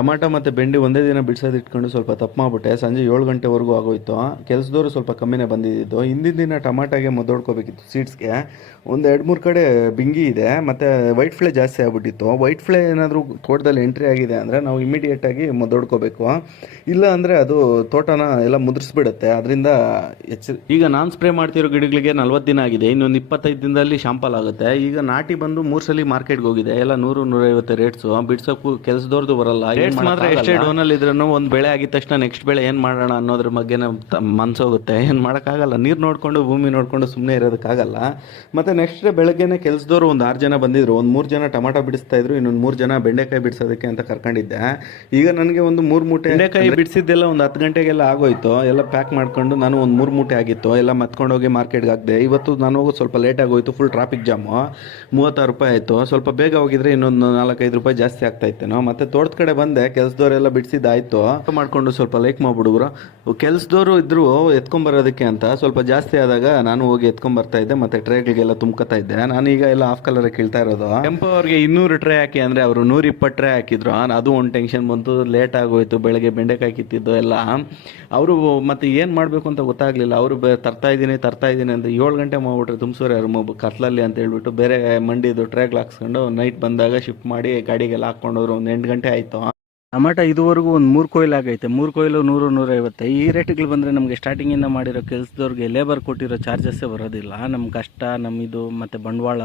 Tomato ಮತ್ತು ಬೆಂಡಿ ಒಂದೇ ದಿನ ಬಿಡ್ಸೋದು ಇಟ್ಕೊಂಡು ಸ್ವಲ್ಪ ತಪ್ಪು ಮಾಡಿಬಿಟ್ಟೆ. ಸಂಜೆ 7 ಗಂಟೆವರೆಗೂ ಆಗೋಯ್ತು. ಕೆಲಸದವರು ಸ್ವಲ್ಪ ಕಮ್ಮಿನೇ ಬಂದಿದ್ದು. ಹಿಂದಿನ ದಿನ ಟಮಾಟಾಗೆ ಮದ್ದೊಡ್ಕೋಬೇಕಿತ್ತು ಸೀಡ್ಸ್ಗೆ. ಒಂದು 2-3 ಕಡೆ ಬಿಂಗಿ ಇದೆ, ಮತ್ತು ವೈಟ್ ಫ್ಲೈ ಜಾಸ್ತಿ ಆಗ್ಬಿಟ್ಟಿತ್ತು. ವೈಟ್ ಫ್ಲೈ ಏನಾದರೂ ತೋಟದಲ್ಲಿ ಎಂಟ್ರಿ ಆಗಿದೆ ಅಂದರೆ ನಾವು ಇಮಿಡಿಯೇಟಾಗಿ ಮದ್ದೊಡ್ಕೋಬೇಕು. ಇಲ್ಲ ಅಂದರೆ ಅದು ತೋಟನ ಎಲ್ಲ ಮುದ್ರಿಸ್ಬಿಡುತ್ತೆ. ಅದರಿಂದ ಈಗ ನಾನು ಸ್ಪ್ರೇ ಮಾಡ್ತಿರೋ ಗಿಡಗಳಿಗೆ 40 ದಿನ ಆಗಿದೆ. ಇನ್ನೊಂದು 25 ದಿನದಲ್ಲಿ ಶಾಂಪಲ್ ಆಗುತ್ತೆ. ಈಗ ನಾಟಿ ಬಂದು 3 ಸಲ ಮಾರ್ಕೆಟ್ಗೆ ಹೋಗಿದೆ. ಎಲ್ಲ 100-150 ರೇಟ್ಸು. ಬಿಡ್ಸೋಕ್ಕೂ ಕೆಲಸದವ್ರದ್ದು ಬರಲ್ಲ. ರೇಟ್ಸ್ ಮಾತ್ರ ಎಷ್ಟೇ ಡೌನಲ್ಲಿ ಇದ್ರೂ ಒಂದು ಬೆಳೆ ಆಗಿದ ತಕ್ಷಣ ನೆಕ್ಸ್ಟ್ ಬೆಳೆ ಏನು ಮಾಡೋಣ ಅನ್ನೋದ್ರ ಬಗ್ಗೆ ಮನಸ್ಸೋಗುತ್ತೆ. ಏನು ಮಾಡೋಕ್ಕಾಗಲ್ಲ. ನೀರು ನೋಡಿಕೊಂಡು ಭೂಮಿ ನೋಡಿಕೊಂಡು ಸುಮ್ಮನೆ ಇರೋದಕ್ಕಾಗಲ್ಲ. ಮತ್ತು ನೆಕ್ಸ್ಟ್ ಡೇ ಬೆಳಗ್ಗೆನೇ ಕೆಲಸದವರು ಒಂದು 6 ಜನ ಬಂದಿದ್ರು. ಒಂದು 3 ಜನ ಟೊಮಾಟೊ ಬಿಡಿಸ್ತಾಯಿದ್ರು, ಇನ್ನೊಂದು 3 ಜನ ಬೆಂಡೆಕಾಯಿ ಬಿಡಿಸೋದಕ್ಕೆ ಅಂತ ಕರ್ಕೊಂಡಿದ್ದೆ. ಈಗ ನನಗೆ ಒಂದು 3 ಮೂಟೆ ಬೆಂಡೆಕಾಯಿ ಬಿಡಿಸಿದ್ದೆಲ್ಲ ಒಂದು 10 ಗಂಟೆಗೆಲ್ಲ ಆಗೋಯ್ತು. ಎಲ್ಲ ಪ್ಯಾಕ್ ಮಾಡ್ಕೊಂಡು ನಾನು ಒಂದು 3 ಮೂಟೆ ಆಗಿತ್ತು. ಎಲ್ಲ ಮತ್ಕೊಂಡೋಗಿ ಮಾರ್ಕೆಟ್ಗೆ ಹಾಕಿದೆ. ಇವತ್ತು ನಾನು ಹೋಗೋದು ಸ್ವಲ್ಪ ಲೇಟ್ ಆಗೋಯ್ತು. Full traffic jam. 36 ರೂಪಾಯಿ ಆಯಿತು. ಸ್ವಲ್ಪ ಬೇಗ ಹೋಗಿದ್ರೆ ಇನ್ನೊಂದು 4-5 ರೂಪಾಯಿ ಜಾಸ್ತಿ ಆಗ್ತಾ ಇತ್ತೇನೋ. ಮತ್ತೆ ತೋಟದ ಕಡೆ ಬಂದೆ. ಕೆಲಸದವರೆಲ್ಲ ಬಿಡಿಸಿದ್ದಾಯ್ತು ಮಾಡ್ಕೊಂಡು ಸ್ವಲ್ಪ ಲೈಕ್ ಮಾಡ್ಬಿಡುಗ್ರು. ಕೆಲಸದವರು ಇದ್ರು ಎತ್ಕೊಂಬರೋದಕ್ಕೆ ಅಂತ. ಸ್ವಲ್ಪ ಜಾಸ್ತಿ ಆದಾಗ ನಾನು ಹೋಗಿ ಎತ್ಕೊಂಬರ್ತಾ ಇದ್ದೆ. ಮತ್ತೆ ಟ್ರೇಗಳಿಗೆಲ್ಲ ತುಂಬ್ಕೊತಾ ಇದ್ದೆ. ನಾನೀಗ ಎಲ್ಲ ಆಫ್ ಕಲರ್ ಕೇಳ್ತಾ ಇರೋದು. ಟೆಂಪೋ ಅವ್ರಿಗೆ 200 ಟ್ರೇ ಹಾಕಿ ಅಂದರೆ ಅವರು 120 ಟ್ರೇ ಹಾಕಿದ್ರು. ಅದು ಒಂದು ಟೆನ್ಷನ್ ಬಂತು. ಲೇಟ್ ಆಗೋಯ್ತು. ಬೆಳಗ್ಗೆ ಬೆಂಡೆಕಾಯಿ ಕಿತ್ತಿದ್ದು ಎಲ್ಲ. ಅವರು ಮತ್ತೆ ಏನು ಮಾಡಬೇಕು ಅಂತ ಗೊತ್ತಾಗಲಿಲ್ಲ. ಅವರು ತರ್ತಾ ಇದ್ದೀನಿ ಅಂತ 7 ಗಂಟೆ ಮಾಡ್ಬಿಟ್ರೆ ತುಂಬಿಸೋರು ಯಾರು ಕತ್ಲಲ್ಲಿ ಅಂತ ಹೇಳ್ಬಿಟ್ಟು ಬೇರೆ ಮಂಡಿದು ಟ್ರ್ಯಾಗ್ಲ್ ಹಾಕ್ಸ್ಕೊಂಡು ನೈಟ್ ಬಂದಾಗ ಶಿಫ್ಟ್ ಮಾಡಿ ಗಾಡಿಗೆಲ್ಲ ಹಾಕ್ಕೊಂಡೋದ್ರು. ಒಂದು 8 ಗಂಟೆ ಆಯಿತು. ಟಮಾಟ ಇದುವರೆಗೂ ಒಂದು 3 ಕೊಯ್ಲು ಆಗೈತೆ. 3 ಕೊಯ್ಲು 100-150. ಈ ರೇಟ್ಗಳು ಬಂದರೆ ನಮಗೆ ಸ್ಟಾರ್ಟಿಂಗಿಂದ ಮಾಡಿರೋ ಕೆಲಸದವ್ರಿಗೆ ಲೇಬರ್ ಕೊಟ್ಟಿರೋ ಚಾರ್ಜಸ್ಸೇ ಬರೋದಿಲ್ಲ. ನಮ್ಮ ಕಷ್ಟ, ನಮ್ಮಿದು ಮತ್ತು ಬಂಡವಾಳ,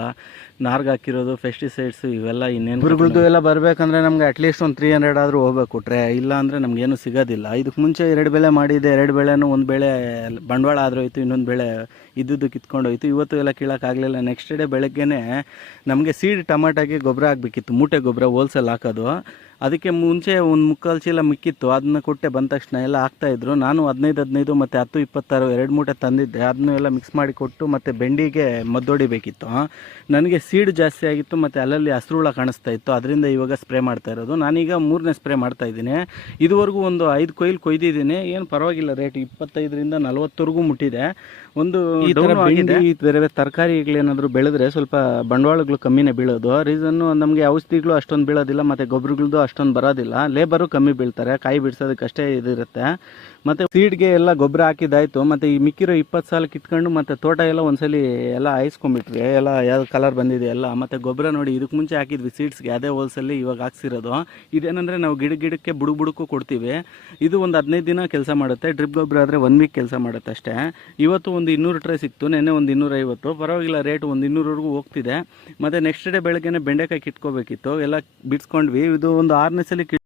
ನಾರ್ಗೆ ಹಾಕಿರೋದು, ಪೆಸ್ಟಿಸೈಡ್ಸು ಇವೆಲ್ಲ ಇನ್ನೇನು ಗುರುಗಳದ್ದು ಎಲ್ಲ ಬರಬೇಕಂದ್ರೆ ನಮಗೆ ಅಟ್ಲೀಸ್ಟ್ ಒಂದು 300 ಆದರೂ ಹೋಗ್ಬೇಕು ಟ್ರೇ. ಇಲ್ಲ ಅಂದರೆ ನಮಗೇನು ಸಿಗೋದಿಲ್ಲ. ಇದಕ್ಕೆ ಮುಂಚೆ 2 ಬೆಳೆ ಮಾಡಿದ್ದೆ. 2 ಬೆಳೆನೂ ಒಂದು ಬೆಳೆ ಬಂಡವಾಳ ಆದರೂ ಹೋಯ್ತು, ಇನ್ನೊಂದು ಬೆಳೆ ಇದ್ದದ್ದು ಕಿತ್ಕೊಂಡೋಯ್ತು. ಇವತ್ತು ಎಲ್ಲ ಕೀಳೋಕ್ಕಾಗಲಿಲ್ಲ. ನೆಕ್ಸ್ಟ್ ಡೇ ಬೆಳಗ್ಗೆನೇ ನಮಗೆ ಸೀಡ್ ಟಮಾಟಾಗೆ ಗೊಬ್ಬರ ಹಾಕಬೇಕಿತ್ತು. ಮೂಟೆ ಗೊಬ್ಬರ ಹೋಲ್ಸೇಲ್ ಹಾಕೋದು. ಅದಕ್ಕೆ ಮುಂಚೆ ಒಂದು 3/4 ಚೀಲ ಮಿಕ್ಕಿತ್ತು. ಅದನ್ನ ಕೊಟ್ಟೆ ಬಂದ ತಕ್ಷಣ ಎಲ್ಲ ಹಾಕ್ತಾಯಿದ್ರು. ನಾನು 15 ಮತ್ತು 10-26 2 ಮೂಟೆ ತಂದಿದ್ದೆ. ಅದನ್ನು ಎಲ್ಲ ಮಿಕ್ಸ್ ಮಾಡಿ ಕೊಟ್ಟು ಮತ್ತು ಬೆಂಡಿಗೆ ಮದ್ದೊಡಿಬೇಕಿತ್ತು. ನನಗೆ ಸೀಡ್ ಜಾಸ್ತಿ ಆಗಿತ್ತು ಮತ್ತು ಅಲ್ಲಲ್ಲಿ ಹಸಿರು ಹುಳ ಕಾಣಿಸ್ತಾ ಇತ್ತು. ಅದರಿಂದ ಇವಾಗ ಸ್ಪ್ರೇ ಮಾಡ್ತಾ ಇರೋದು. ನಾನೀಗ 3ನೇ ಸ್ಪ್ರೇ ಮಾಡ್ತಾಯಿದ್ದೀನಿ. ಇದುವರೆಗೂ ಒಂದು 5 ಕೊಯ್ಲು ಕೊಯ್ದಿದ್ದೀನಿ. ಏನು ಪರವಾಗಿಲ್ಲ. ರೇಟ್ 25-40ವರೆಗೂ ಮುಟ್ಟಿದೆ. ಒಂದು ಈ ಥರ ಬೆಂಡಿ ಬೇರೆ ಬೇರೆ ತರಕಾರಿಗಳೇನಾದರೂ ಬೆಳೆದ್ರೆ ಸ್ವಲ್ಪ ಬಂಡವಾಳಗಳು ಕಮ್ಮಿನೇ ಬೀಳೋದು. ರೀಸನ್ನು ನಮಗೆ ಔಷಧಿಗಳು ಅಷ್ಟೊಂದು ಬೀಳೋದಿಲ್ಲ ಮತ್ತು ಗೊಬ್ಬರಗಳದ್ದು ಅಷ್ಟೊಂದು ಬರೋದಿಲ್ಲ. ಲೇಬರು ಕಮ್ಮಿ ಬೀಳ್ತಾರೆ. ಕಾಯಿ ಬಿಡಿಸೋದಕ್ಕಷ್ಟೇ ಇದಿರುತ್ತೆ. ಮತ್ತು ಸೀಡ್ಗೆ ಎಲ್ಲ ಗೊಬ್ಬರ ಹಾಕಿದ್ದಾಯಿತು. ಮತ್ತು ಈ ಮಿಕ್ಕಿರೋ 20 ಸಾಲ ಕಿತ್ಕೊಂಡು ಮತ್ತು ತೋಟ ಎಲ್ಲ ಒಂದ್ಸಲಿ ಎಲ್ಲ ಹಾಯಿಸ್ಕೊಂಡ್ಬಿಟ್ರಿ. ಎಲ್ಲ ಯಾವ್ದು ಕಲರ್ ಬಂದಿದೆ ಎಲ್ಲ. ಮತ್ತು ಗೊಬ್ಬರ ನೋಡಿ, ಇದಕ್ಕೆ ಮುಂಚೆ ಹಾಕಿದ್ವಿ ಸೀಡ್ಸ್ಗೆ, ಅದೇ ಹೋಲ್ಸಲ್ಲಿ ಇವಾಗ ಹಾಕ್ಸಿರೋದು. ಇದೇನೆಂದರೆ ನಾವು ಗಿಡಕ್ಕೆ ಬುಡಕ್ಕೂ ಕೊಡ್ತೀವಿ. ಇದು ಒಂದು 15 ದಿನ ಕೆಲಸ ಮಾಡುತ್ತೆ. ಡ್ರಿಪ್ ಗೊಬ್ಬರ ಆದರೆ 1 ವೀಕ್ ಕೆಲಸ ಮಾಡುತ್ತೆ ಅಷ್ಟೇ. ಇವತ್ತು ಒಂದು 200 ಟ್ರೇ ಸಿಕ್ತು. ನೆನ್ನೆ ಒಂದು 250. ಪರವಾಗಿಲ್ಲ. ರೇಟ್ ಒಂದು 200ವರೆಗೂ ಹೋಗ್ತಿದೆ. ಮತ್ತು ನೆಕ್ಸ್ಟ್ ಡೇ ಬೆಳಗ್ಗೆನೇ ಬೆಂಡೆಕಾಯಿ ಕಿತ್ಕೋಬೇಕಿತ್ತು. ಎಲ್ಲ ಬಿಡಿಸ್ಕೊಂಡ್ವಿ. ಇದು ಒಂದು 6ನೇ ಸಲ